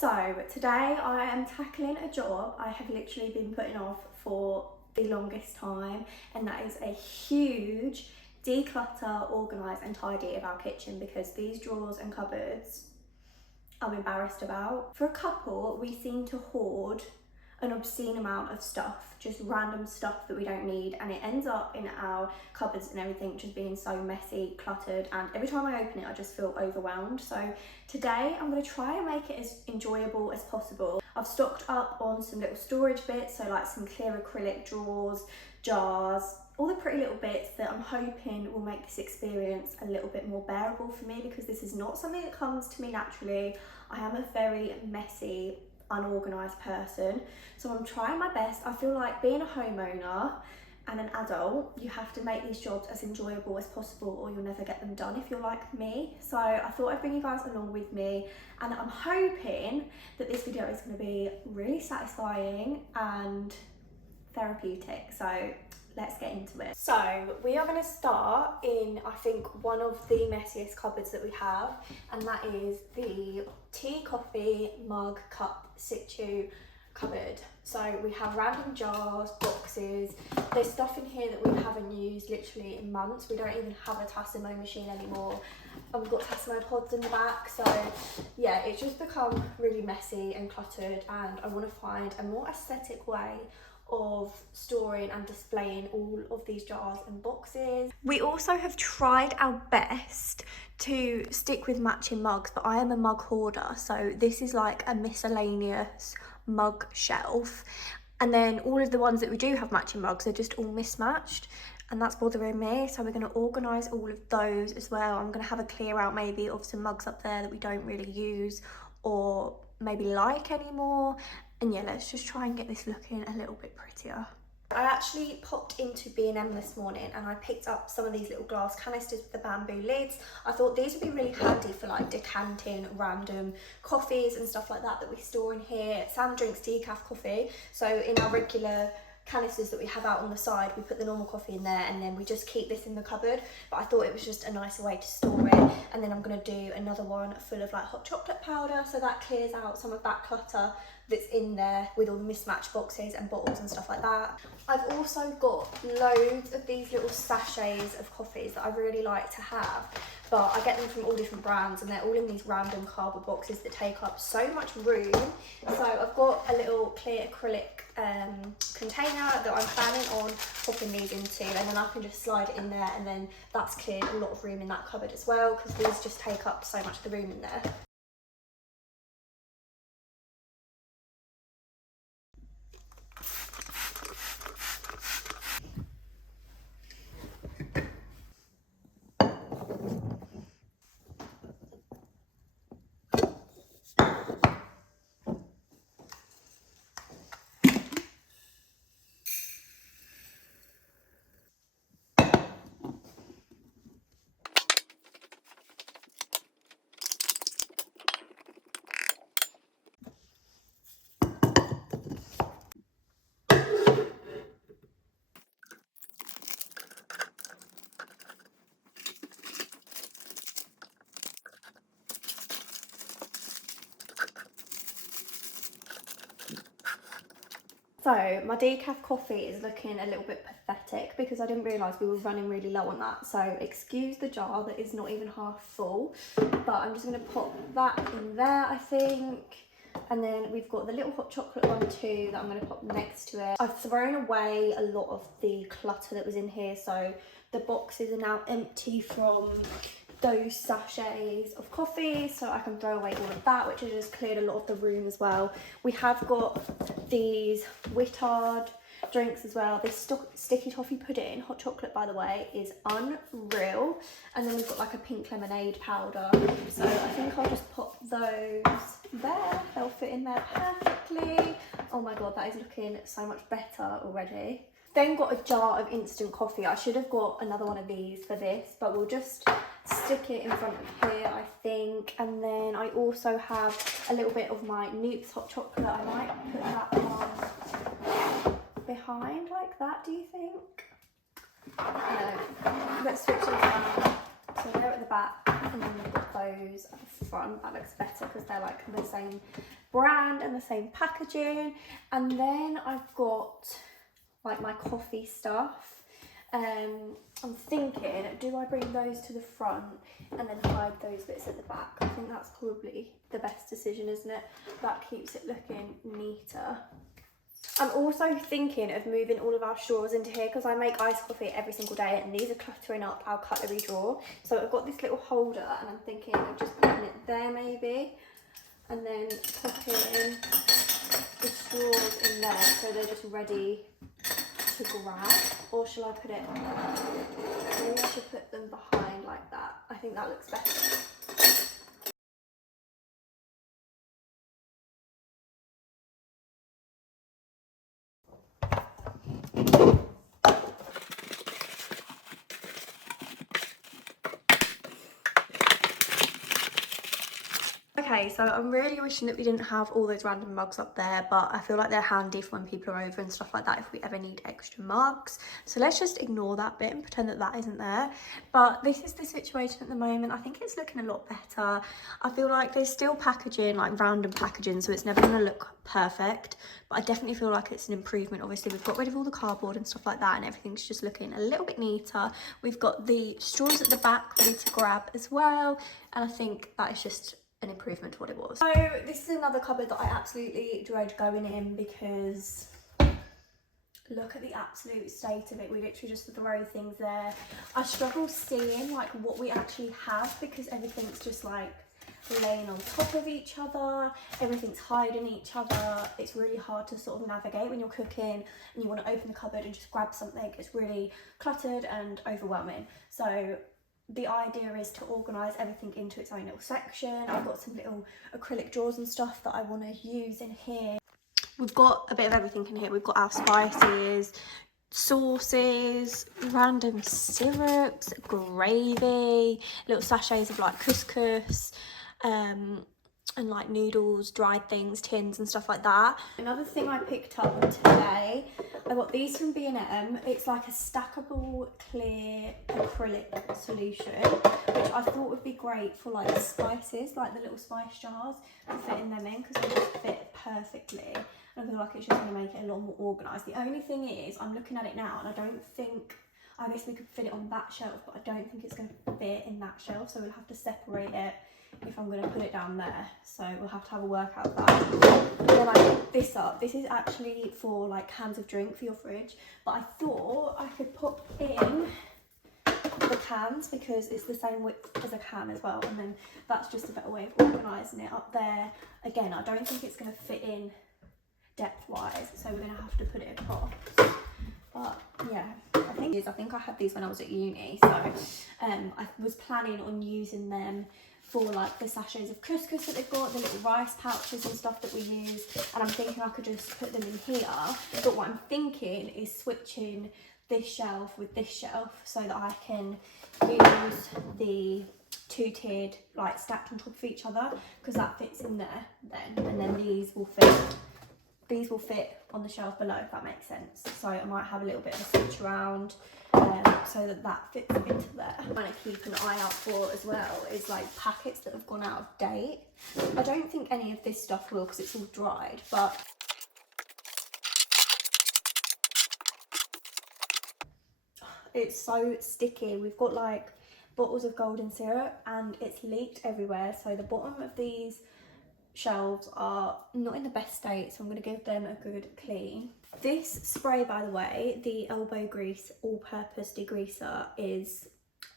So today I am tackling a job I have literally been putting off for the longest time, and that is a huge declutter, organise and tidy of our kitchen, because these drawers and cupboards I'm embarrassed about. For a couple, we seem to hoard an obscene amount of stuff, just random stuff that we don't need, and it ends up in our cupboards and everything just being so messy, cluttered, and every time I open it I just feel overwhelmed. So today I'm going to try and make it as enjoyable as possible. I've stocked up on some little storage bits, so like some clear acrylic drawers, jars, all the pretty little bits that I'm hoping will make this experience a little bit more bearable for me, because this is not something that comes to me naturally. I am a very messy, unorganised person, so I'm trying my best. I feel like being a homeowner and an adult, you have to make these jobs as enjoyable as possible or you'll never get them done if you're like me. So I thought I'd bring you guys along with me, and I'm hoping that this video is going to be really satisfying and therapeutic. So let's get into it. So we are going to start in, I think, one of the messiest cupboards that we have, and that is the tea, coffee, mug, cup, situ cupboard. So we have random jars, boxes, there's stuff in here that we haven't used literally in months. We don't even have a Tassimo machine anymore, and we've got Tassimo pods in the back. So yeah, it's just become really messy and cluttered, and I want to find a more aesthetic way of storing and displaying all of these jars and boxes. We also have tried our best to stick with matching mugs, but I am a mug hoarder, so this is like a miscellaneous mug shelf, and then all of the ones that we do have matching mugs are just all mismatched, and that's bothering me. So we're going to organise all of those as well. I'm going to have a clear out maybe of some mugs up there that we don't really use or maybe like anymore. And yeah, let's just try and get this looking a little bit prettier. I actually popped into B&M this morning and I picked up some of these little glass canisters with the bamboo lids. I thought these would be really handy for like decanting random coffees and stuff like that we store in here. Sam drinks decaf coffee, so in our regular canisters that we have out on the side, we put the normal coffee in there, and then we just keep this in the cupboard. But I thought it was just a nicer way to store it. And then I'm going to do another one full of like hot chocolate powder, so that clears out some of that clutter that's in there with all the mismatched boxes and bottles and stuff like that. I've also got loads of these little sachets of coffees that I really like to have, but I get them from all different brands and they're all in these random cardboard boxes that take up so much room. So I've got a little clear acrylic container that I'm planning on popping these into, and then I can just slide it in there, and then that's cleared a lot of room in that cupboard as well, because these just take up so much of the room in there. So my decaf coffee is looking a little bit pathetic because I didn't realise we were running really low on that. So excuse the jar that is not even half full, but I'm just going to pop that in there, I think. And then we've got the little hot chocolate one too that I'm going to pop next to it. I've thrown away a lot of the clutter that was in here, so the boxes are now empty from those sachets of coffee, so I can throw away all of that, which has just cleared a lot of the room as well. We have got these Wittard drinks as well. This sticky toffee pudding, hot chocolate by the way, is unreal. And then we've got like a pink lemonade powder, so I think I'll just pop those there. They'll fit in there perfectly. Oh my god, that is looking so much better already. Then got a jar of instant coffee. I should have got another one of these for this, but we'll just stick it in front of here, I think. And then I also have a little bit of my Noops hot chocolate. I might put that one behind like that, do you think? No. Let's switch it around. So they're at the back, and then we've got those at the front. That looks better because they're like the same brand and the same packaging. And then I've got like my coffee stuff. I'm thinking, do I bring those to the front and then hide those bits at the back? I think that's probably the best decision, isn't it? That keeps it looking neater. I'm also thinking of moving all of our straws into here because I make iced coffee every single day and these are cluttering up our cutlery drawer. So I've got this little holder and I'm thinking of just putting it there maybe, and then popping the straws in there so they're just ready to grab. Or shall I put it, maybe I should put them behind like that. I think that looks better. Okay, so I'm really wishing that we didn't have all those random mugs up there, but I feel like they're handy for when people are over and stuff like that if we ever need extra mugs. So let's just ignore that bit and pretend that that isn't there. But this is the situation at the moment. I think it's looking a lot better. I feel like there's still packaging, like random packaging, so it's never going to look perfect. But I definitely feel like it's an improvement. Obviously, we've got rid of all the cardboard and stuff like that and everything's just looking a little bit neater. We've got the straws at the back ready to grab as well. And I think that is just an improvement to what it was. So this is another cupboard that I absolutely dread going in because look at the absolute state of it. We literally just throw things there. I struggle seeing like what we actually have because everything's just like laying on top of each other, everything's hiding each other. It's really hard to sort of navigate when you're cooking and you want to open the cupboard and just grab something. It's really cluttered and overwhelming. So the idea is to organise everything into its own little section. I've got some little acrylic drawers and stuff that I want to use in here. We've got a bit of everything in here. We've got our spices, sauces, random syrups, gravy, little sachets of like couscous, and like noodles, dried things, tins and stuff like that. Another thing I picked up today, I got these from B&M. It's like a stackable clear acrylic solution, which I thought would be great for like spices, like the little spice jars, for fitting them in because they just fit perfectly. I feel like it's just going to make it a lot more organised. The only thing is, I'm looking at it now and I don't think, I guess we could fit it on that shelf, but I don't think it's going to fit in that shelf, so we'll have to separate it if I'm going to put it down there. So we'll have to have a workout of that. And then I picked this up. This is actually for like cans of drink for your fridge, but I thought I could put in the cans because it's the same width as a can as well, and then that's just a better way of organising it up there. Again, I don't think it's going to fit in depth wise, so we're going to have to put it across. But yeah, I think I had these when I was at uni, so I was planning on using them for like the sachets of couscous that they've got, the little rice pouches and stuff that we use, and I'm thinking I could just put them in here. But what I'm thinking is switching this shelf with this shelf so that I can use the two-tiered like stacked on top of each other, because that fits in there then, and then these will fit on the shelf below, if that makes sense. So I might have a little bit of a switch around so that that fits into there. I'm going to keep an eye out for as well is like packets that have gone out of date. I don't think any of this stuff will because it's all dried, but it's so sticky. We've got like bottles of golden syrup and it's leaked everywhere, so the bottom of these shelves are not in the best state, so I'm going to give them a good clean. This spray, by the way, the elbow grease all-purpose degreaser, is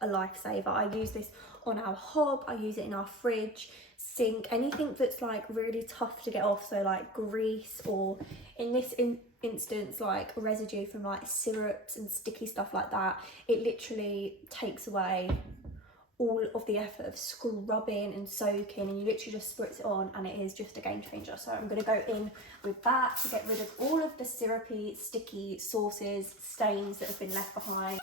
a lifesaver. I use this on our hob, I use it in our fridge, sink, anything that's like really tough to get off, so like grease, or in this instance like residue from like syrups and sticky stuff like that. It literally takes away all of the effort of scrubbing and soaking, and you literally just spritz it on and it is just a game changer. So I'm going to go in with that to get rid of all of the syrupy, sticky sauces, stains that have been left behind.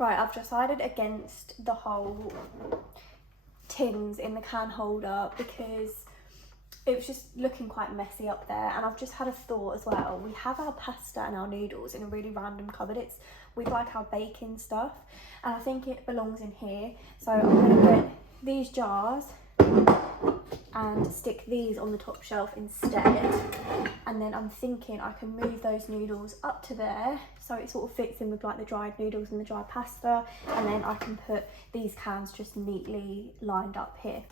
Right, I've decided against the whole tins in the can holder because it was just looking quite messy up there, and I've just had a thought as well. We have our pasta and our noodles in a really random cupboard. It's with like our baking stuff, and I think it belongs in here. So I'm going to get these jars and stick these on the top shelf instead, and then I'm thinking I can move those noodles up to there so it sort of fits in with like the dried noodles and the dried pasta, and then I can put these cans just neatly lined up here.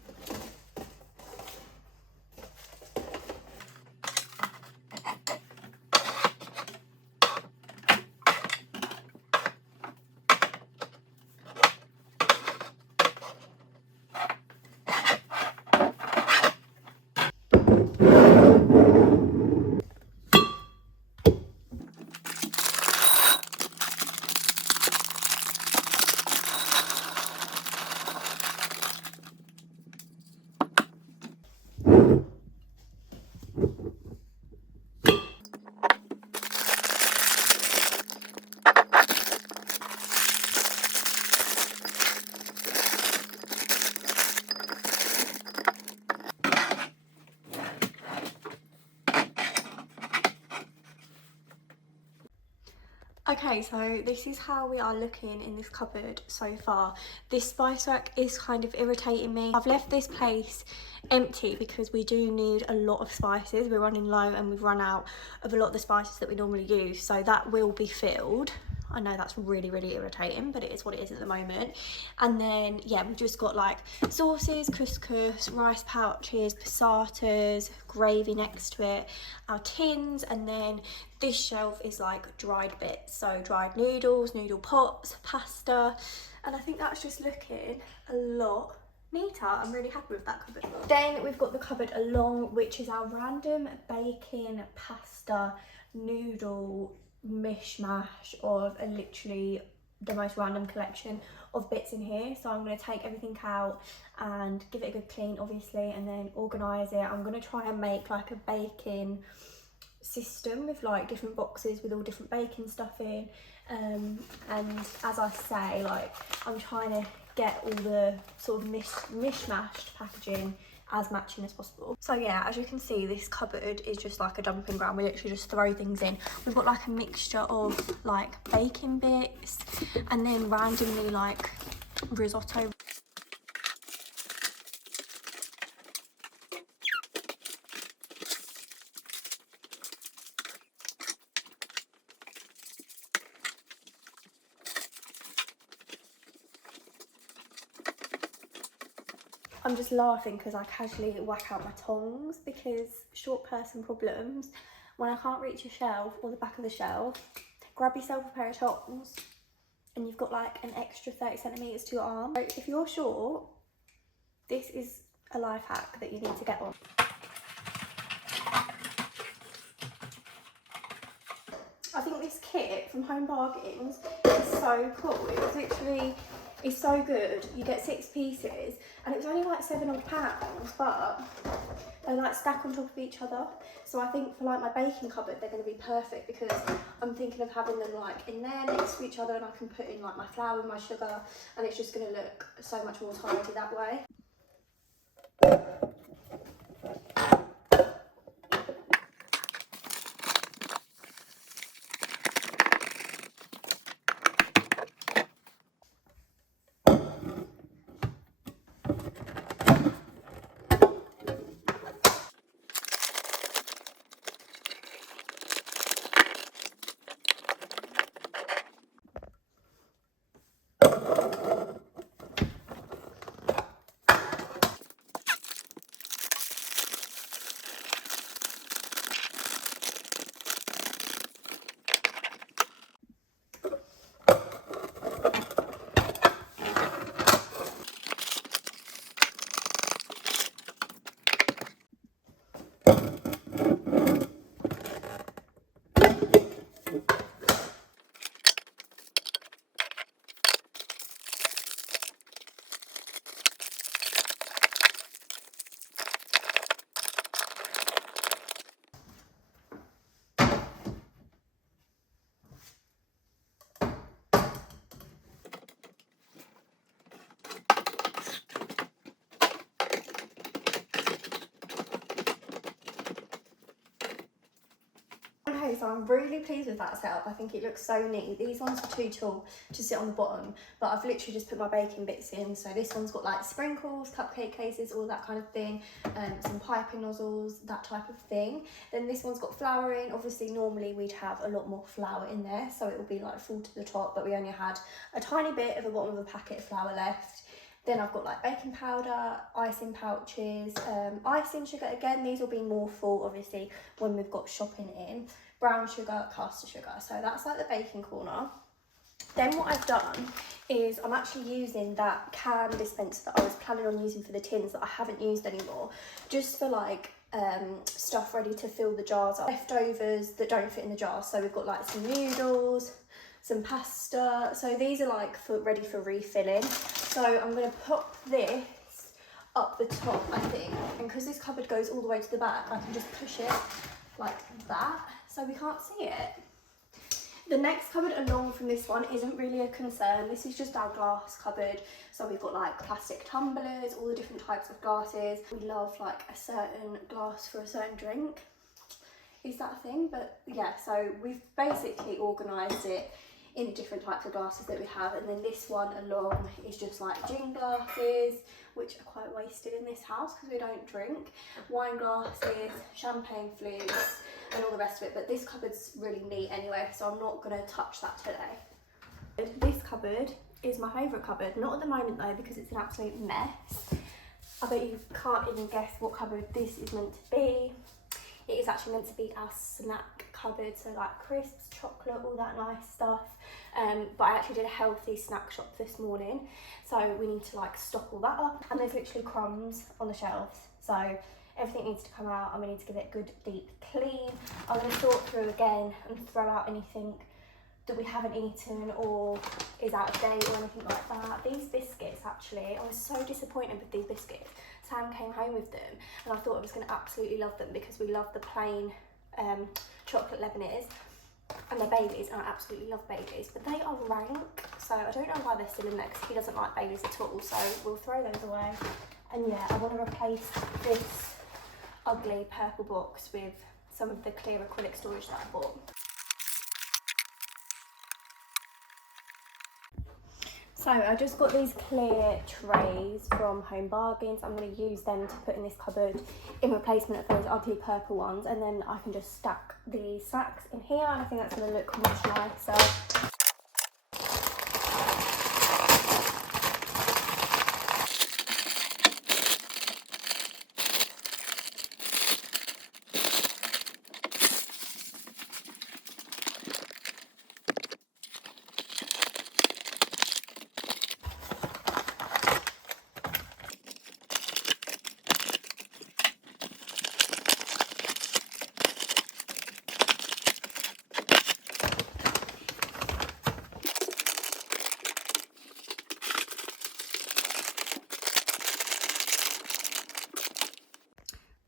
Okay, so this is how we are looking in this cupboard so far. This spice rack is kind of irritating me. I've left this place empty because we do need a lot of spices. We're running low and we've run out of a lot of the spices that we normally use, so that will be filled. I know that's really, really irritating, but it is what it is at the moment. And then, yeah, we've just got like sauces, couscous, rice pouches, passatas, gravy next to it, our tins, and then this shelf is like dried bits. So dried noodles, noodle pots, pasta, and I think that's just looking a lot neater. I'm really happy with that cupboard. Then we've got the cupboard along, which is our random bacon, pasta, noodle mishmash of literally the most random collection of bits in here. So I'm going to take everything out and give it a good clean, obviously, and then organise it. I'm going to try and make like a baking system with like different boxes with all different baking stuff in, and as I say, like I'm trying to get all the sort of mishmashed packaging as matching as possible. So yeah, as you can see, this cupboard is just like a dumping ground. We literally just throw things in. We've got like a mixture of like baking bits and then randomly like risotto. I'm just laughing because I casually whack out my tongs because short person problems. When I can't reach a shelf or the back of the shelf, grab yourself a pair of tongs and you've got like an extra 30 centimetres to your arm. So if you're short, this is a life hack that you need to get on. I think this kit from Home Bargains is so cool. It's literally, it's so good. You get 6 pieces and it was only like £7 odd, but they like stack on top of each other. So I think for like my baking cupboard, they're going to be perfect because I'm thinking of having them like in there next to each other, and I can put in like my flour and my sugar, and it's just going to look so much more tidy that way. so I'm really pleased with that setup. I think it looks so neat. These ones are too tall to sit on the bottom, but I've literally just put my baking bits in. So this one's got like sprinkles, cupcake cases, all that kind of thing, some piping nozzles, that type of thing. Then this one's got flour in. Obviously normally we'd have a lot more flour in there, so it will be like full to the top, but we only had a tiny bit of the bottom of a packet of flour left. Then I've got like baking powder, icing pouches, icing sugar. Again, these will be more full obviously when we've got shopping in. Brown sugar, caster sugar. So that's like the baking corner. Then what I've done is I'm actually using that can dispenser that I was planning on using for the tins that I haven't used anymore, just for like stuff ready to fill the jars up. Leftovers that don't fit in the jars. So we've got like some noodles, some pasta. So these are like ready for refilling. So I'm going to pop this up the top, I think, and because this cupboard goes all the way to the back, I can just push it like that so we can't see it. The next cupboard along from this one isn't really a concern. This is just our glass cupboard. So we've got like plastic tumblers, all the different types of glasses. We love like a certain glass for a certain drink. Is that a thing? But yeah, so we've basically organised it in the different types of glasses that we have. And then this one along is just like gin glasses, which are quite wasted in this house because we don't drink. Wine glasses, champagne flutes, and all the rest of it. But this cupboard's really neat anyway, so I'm not going to touch that today. This cupboard is my favourite cupboard. Not at the moment though, because it's an absolute mess. I bet you can't even guess what cupboard this is meant to be. It is actually meant to be our snack cupboard, so like crisps, chocolate, all that nice stuff. But I actually did a healthy snack shop this morning, so we need to like stock all that up. And there's literally crumbs on the shelves, so everything needs to come out and we need to give it a good deep clean. I'm going to sort through again and throw out anything that we haven't eaten or is out of date or anything like that. These biscuits, actually, I was so disappointed with these biscuits. Sam came home with them and I thought I was going to absolutely love them because we love the plain chocolate Lebanese, and they're Baileys, and I absolutely love Baileys, but they are rank, so I don't know why they're still in there because he doesn't like Baileys at all, so we'll throw those away. And yeah, I want to replace this ugly purple box with some of the clear acrylic storage that I bought. So I just got these clear trays from Home Bargains. I'm going to use them to put in this cupboard in replacement of those ugly purple ones, and then I can just stack the snacks in here, and I think that's going to look much nicer.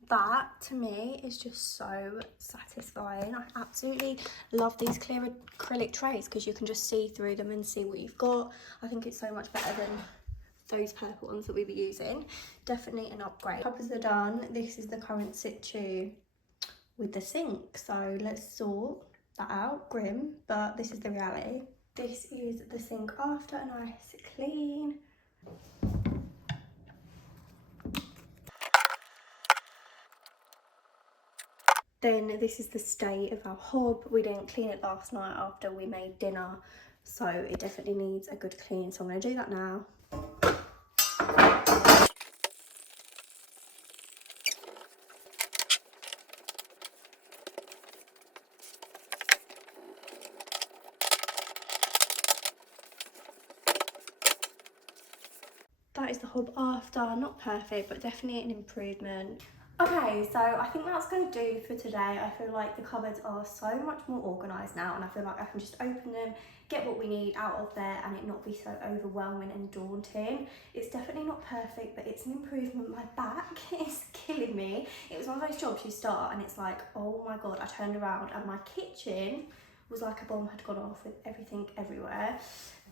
That to me is just so satisfying. I absolutely love these clear acrylic trays because you can just see through them and see what you've got. I think it's so much better than those purple ones that we were using. Definitely an upgrade. Cupboards are done. This is the current situ with the sink, so let's sort that out. Grim, but this is the reality. This is the sink after a nice clean. Then this is the state of our hob. We didn't clean it last night after we made dinner, so it definitely needs a good clean, so I'm going to do that now. That is the hob after. Not perfect, but definitely an improvement. Okay, so I think that's going to do for today. I feel like the cupboards are so much more organised now, and I feel like I can just open them, get what we need out of there, and it not be so overwhelming and daunting. It's definitely not perfect, but it's an improvement. My back is killing me. It was one of those jobs you start and it's like, oh my god, I turned around and my kitchen was like a bomb had gone off with everything everywhere.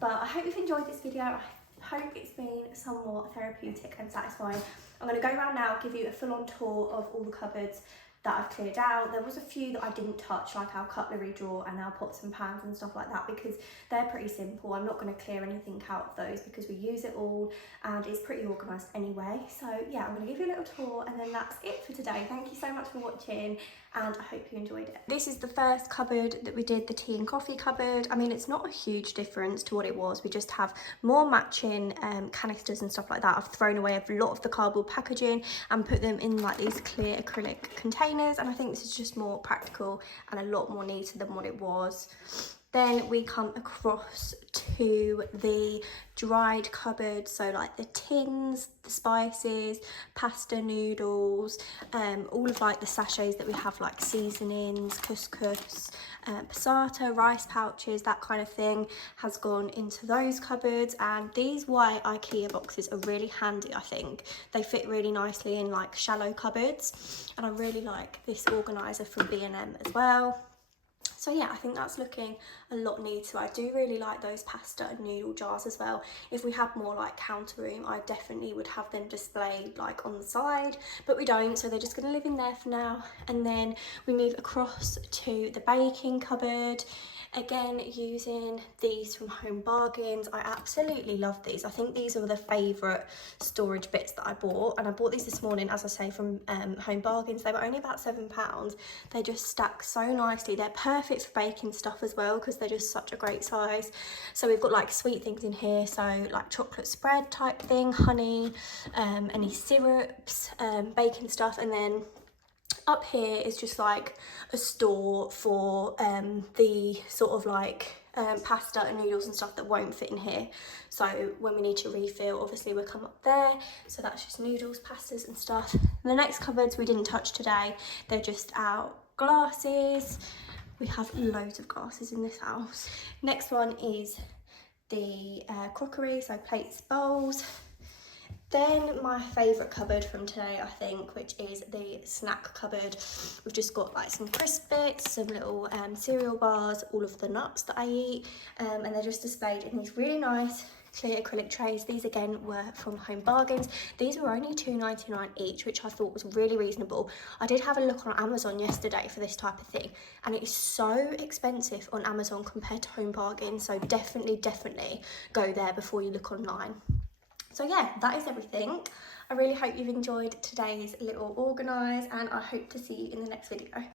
But I hope you've enjoyed this video. I hope it's been somewhat therapeutic and satisfying. I'm going to go around now, give you a full-on tour of all the cupboards, that I've cleared out. There was a few that I didn't touch, like our cutlery drawer and our pots and pans and stuff like that, because they're pretty simple. I'm not going to clear anything out of those because we use it all and it's pretty organised anyway. So yeah, I'm going to give you a little tour and then that's it for today. Thank you so much for watching and I hope you enjoyed it. This is the first cupboard that we did, the tea and coffee cupboard. I mean, it's not a huge difference to what it was. We just have more matching canisters and stuff like that. I've thrown away a lot of the cardboard packaging and put them in like these clear acrylic containers, and I think this is just more practical and a lot more neater than what it was. Then we come across to the dried cupboard, so like the tins, the spices, pasta noodles, all of like the sachets that we have, like seasonings, couscous, passata, rice pouches, that kind of thing has gone into those cupboards. And these white IKEA boxes are really handy, I think. They fit really nicely in like shallow cupboards, and I really like this organiser from B&M as well. So yeah, I think that's looking a lot neater. I do really like those pasta and noodle jars as well. If we had more like counter room, I definitely would have them displayed like on the side, but we don't, so they're just going to live in there for now. And then we move across to the baking cupboard. Again, using these from Home Bargains. I absolutely love these. I think these are the favourite storage bits that I bought, and I bought these this morning, as I say, from Home Bargains. They were only about £7. They just stack so nicely. They're perfect for baking stuff as well because they're just such a great size. So we've got like sweet things in here, so like chocolate spread type thing, honey, any syrups, baking stuff, and then up here is just like a store for the sort of like pasta and noodles and stuff that won't fit in here. So when we need to refill, obviously we'll come up there. So that's just noodles, pastas and stuff. The next cupboards we didn't touch today. They're just our glasses. We have loads of glasses in this house. Next one is the crockery, so plates, bowls. Then my favourite cupboard from today, I think, which is the snack cupboard. We've just got like some crisp bits, some little cereal bars, all of the nuts that I eat, and they're just displayed in these really nice clear acrylic trays. These again were from Home Bargains. These were only £2.99 each, which I thought was really reasonable. I did have a look on Amazon yesterday for this type of thing, and it is so expensive on Amazon compared to Home Bargains, so definitely go there before you look online. So yeah, that is everything. I really hope you've enjoyed today's little organise, and I hope to see you in the next video.